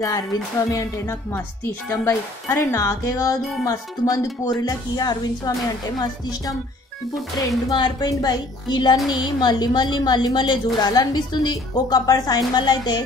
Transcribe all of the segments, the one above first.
ఇక అరవింద్ స్వామి అంటే నాకు మస్తు ఇష్టం బై. అరే నాకే కాదు మస్తు మంది పోరిలకి అరవింద్ స్వామి అంటే మస్తు ఇష్టం. ఇప్పుడు ట్రెండ్ మారిపోయింది బై. ఇలాన్ని మళ్ళీ చూడాలనిపిస్తుంది. ఒకప్పుడు సైన్ మళ్ళీ అయితే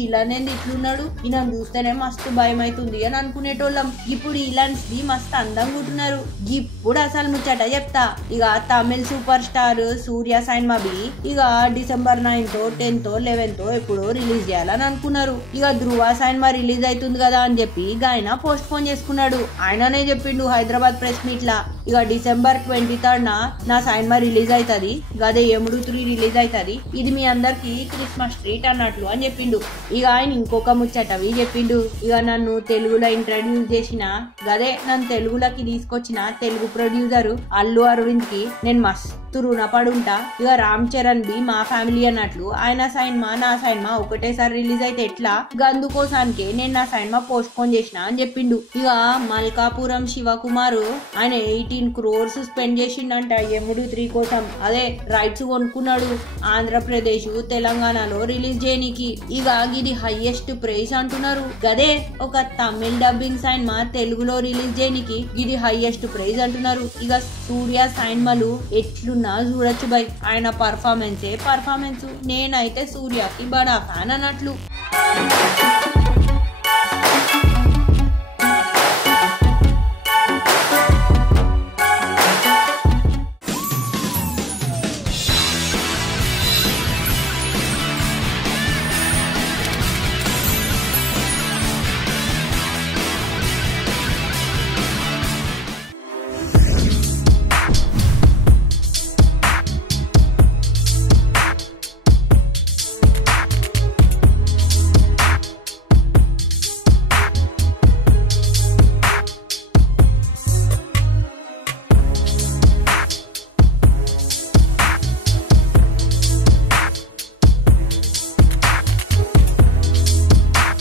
ఇలానేంది ఇట్లున్నాడు, ఈయన చూస్తేనే మస్తు భయం అవుతుంది అని అనుకునేటోళ్ళం. ఇప్పుడు ఇలాంటి మస్తు అందంగా ఉంటున్నారు. ఇప్పుడు అసలు ముచ్చట చెప్తా. ఇక తమిళ్ సూపర్ స్టార్ సూర్య సైన్మా బి ఇక December 9th 10th 11th ఎప్పుడో రిలీజ్ చేయాలని అనుకున్నారు. ఇక ధృవ సైన్మా రిలీజ్ అవుతుంది కదా అని చెప్పి ఆయన పోస్ట్ పోన్ చేసుకున్నాడు. ఆయననే చెప్పిండు హైదరాబాద్ ప్రెస్ మీట్ లా, ఇక December 23rd నా సైన్మా రిలీజ్ అవుతుంది, గదే యముడు 3 రిలీజ్ అవుతుంది, ఇది మీ అందరికి క్రిస్మస్ ట్రీట్ అన్నట్లు అని చెప్పిండు. ఇక ఆయన ఇంకొక ముచ్చటవి చెప్పిండు. ఇక నన్ను తెలుగులో ఇంట్రడ్యూస్ చేసిన గదే నన్ను తెలుగులోకి తీసుకొచ్చిన తెలుగు ప్రొడ్యూసర్ అల్లు అరవింద్ కి నేను మస్తు రుణపడుంటా. ఇక రామ్ చరణ్ బి మా ఫ్యామిలీ అన్నట్లు ఆయన సైన్మా నా సైన్మా ఒకటేసారి రిలీజ్ అయితే ఎట్లా, గందుకోసానికే నేను నా సైన్మా పోస్ట్ పోన్ చేసిన అని చెప్పిండు. ఇక మల్కాపురం శివకుమార్ ఆయన 18 crores స్పెండ్ చేసిండంట యముడు 3 కోసం. అదే రైట్స్ కొనుక్కున్నాడు ఆంధ్రప్రదేశ్ తెలంగాణలో రిలీజ్ చేయనికి. ఇక ఇది హైయెస్ట్ ప్రైస్ అంటున్నారు. గదే ఒక తమిళ్ డబ్బింగ్ సైన్మా తెలుగులో రిలీజ్ చేయనికి ఇది హైయెస్ట్ ప్రైజ్ అంటున్నారు. ఇక సూర్య సైన్మాలు ఎట్లున్నా చూడొచ్చు బై. ఆయన పర్ఫార్మెన్స్ నేనైతే సూర్యకి బడా ఫ్యాన్ అన్నట్లు.